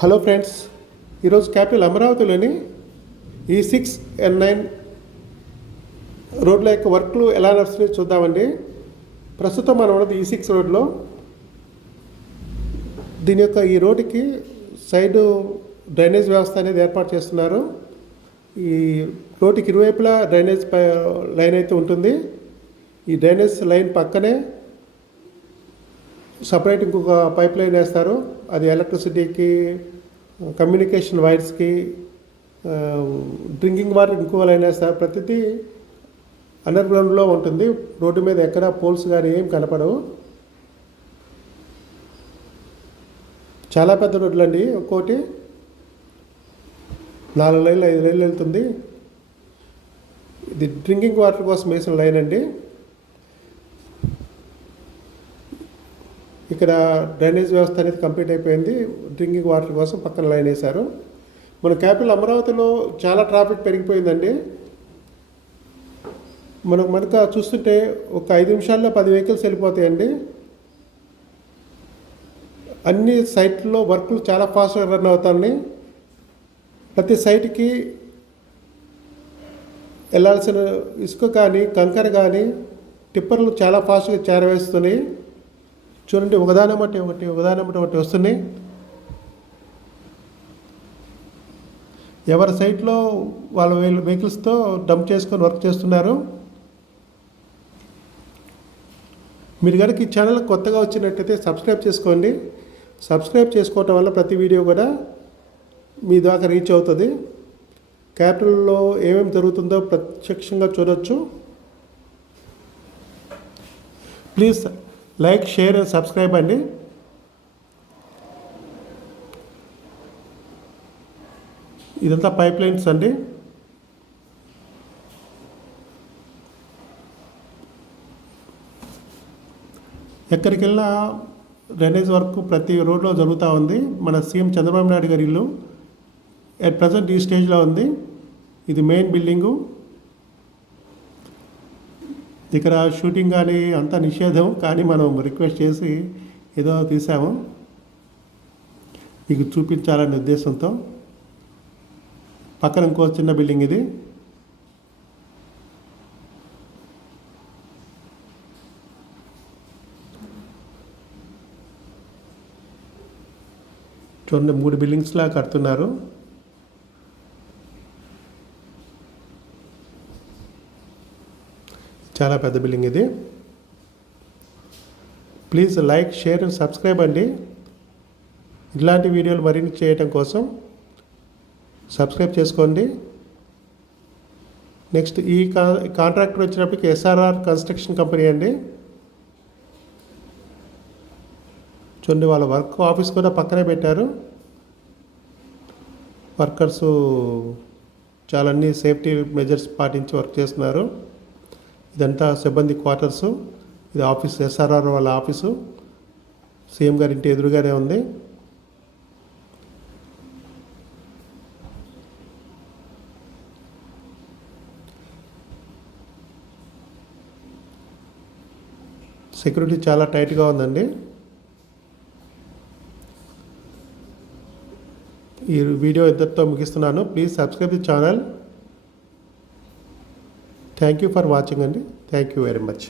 Hello friends ఈరోజు capital అమరావతిలోని E six N nine రోడ్ల యొక్క వర్క్లు ఎలా నడుస్తున్నాయో చూద్దామండి. ప్రస్తుతం మనం ఉన్నది ఈ సిక్స్ రోడ్లో. దీని యొక్క ఈ రోడ్డుకి సైడ్ డ్రైనేజ్ వ్యవస్థ అనేది ఏర్పాటు చేస్తున్నారు. ఈ రోడ్డుకి ఇరువైపులా డ్రైనేజ్ లైన్ అయితే ఉంటుంది. ఈ డ్రైనేజ్ లైన్ పక్కనే సపరేట్ ఇంకొక పైప్ లైన్ వేస్తారు. అది ఎలక్ట్రిసిటీకి కమ్యూనికేషన్ వైర్స్కి డ్రింకింగ్ వాటర్ ఇంకో లైన్ వేస్తారు. ప్రతిదీ అండర్ గ్రౌండ్లో ఉంటుంది. రోడ్డు మీద ఎక్కడ పోల్స్ కానీ ఏం కనపడవు. చాలా పెద్ద రోడ్లు అండి ఒక్కోటి. నాలుగు లైన్లు ఐదు లైన్లు వెళ్తుంది. ఇది డ్రింకింగ్ వాటర్ కోసం వేసిన లైన్ అండి. ఇక్కడ డ్రైనేజ్ వ్యవస్థ అనేది కంప్లీట్ అయిపోయింది. డ్రింకింగ్ వాటర్ కోసం పక్కన లైన్ వేశారు. మన క్యాపిటల్ అమరావతిలో చాలా ట్రాఫిక్ పెరిగిపోయిందండి. మనం మనక చూస్తుంటే ఒక ఐదు నిమిషాల్లో పది వెహికల్స్ వెళ్ళిపోతాయండి. అన్ని సైట్లో వర్క్లు చాలా ఫాస్ట్గా రన్ అవుతాయి ప్రతి సైట్కి వెళ్ళాల్సిన ఇసుక కానీ కంకర కానీ టిప్పర్లు చాలా ఫాస్ట్గా చేరవేస్తున్నాయి. చూడండి ఒకదాని బట్టి ఒకటి ఒకదాని బట్టి ఒకటి వస్తున్నాయి. ఎవరి సైట్లో వాళ్ళ వెహికల్స్తో డంప్ చేసుకొని వర్క్ చేస్తున్నారు? మీరు కనుక ఈ ఛానల్ కొత్తగా వచ్చినట్టయితే సబ్స్క్రైబ్ చేసుకోండి. సబ్స్క్రైబ్ చేసుకోవటం వల్ల ప్రతి వీడియో కూడా మీ దాకా రీచ్ అవుతుంది. క్యాపిటల్లో ఏమేమి జరుగుతుందో ప్రత్యక్షంగా చూడొచ్చు. Please like share and subscribe అండి. ఇదంతా పైప్ లైన్స్ అండి. ఎక్కడికి వెళ్ళినా డ్రైనేజ్ వర్క్ ప్రతి రోడ్లో జరుగుతూ ఉంది. మన సీఎం చంద్రబాబు నాయుడు గారి ఇల్లు అట్ ప్రజెంట్ ఈ స్టేజ్లో ఉంది. ఇది మెయిన్ బిల్డింగు. ఇక్కడ షూటింగ్ కానీ అంతా నిషేధం కానీ మనం రిక్వెస్ట్ చేసి ఏదో తీసాము. మీకు చూపించాలనే ఉద్దేశంతో. పక్కన ఇంకో చిన్న బిల్డింగ్ ఇది. చూడండి మూడు బిల్డింగ్స్లా కడుతున్నారు. చాలా పెద్ద బిల్డింగ్ ఇది. ప్లీజ్ లైక్ షేర్ సబ్స్క్రైబ్ అండి. ఇలాంటి వీడియోలు మరిన్ని చేయటం కోసం సబ్స్క్రైబ్ చేసుకోండి. నెక్స్ట్ ఈ కా కాంట్రాక్టర్ వచ్చినప్పటికి ఎస్ఆర్ఆర్ కన్స్ట్రక్షన్ కంపెనీ అండి. చూడండి వాళ్ళ వర్క్ ఆఫీస్ కూడా పక్కనే పెట్టారు. వర్కర్స్ చాలా అన్ని సేఫ్టీ మెజర్స్ పాటించి వర్క్ చేస్తున్నారు. ఇదంతా సిబ్బంది క్వార్టర్సు ఇది ఆఫీస్ ఎస్ఆర్ఆర్ వాళ్ళ ఆఫీసు. సీఎం గారి ఇంటి ఎదురుగానే ఉంది. సెక్యూరిటీ చాలా టైట్గా ఉందండి. ఈ వీడియో ఇద్దరితో ముగిస్తున్నాను. Please subscribe the channel. Thank you for watching అండి. Thank you very much.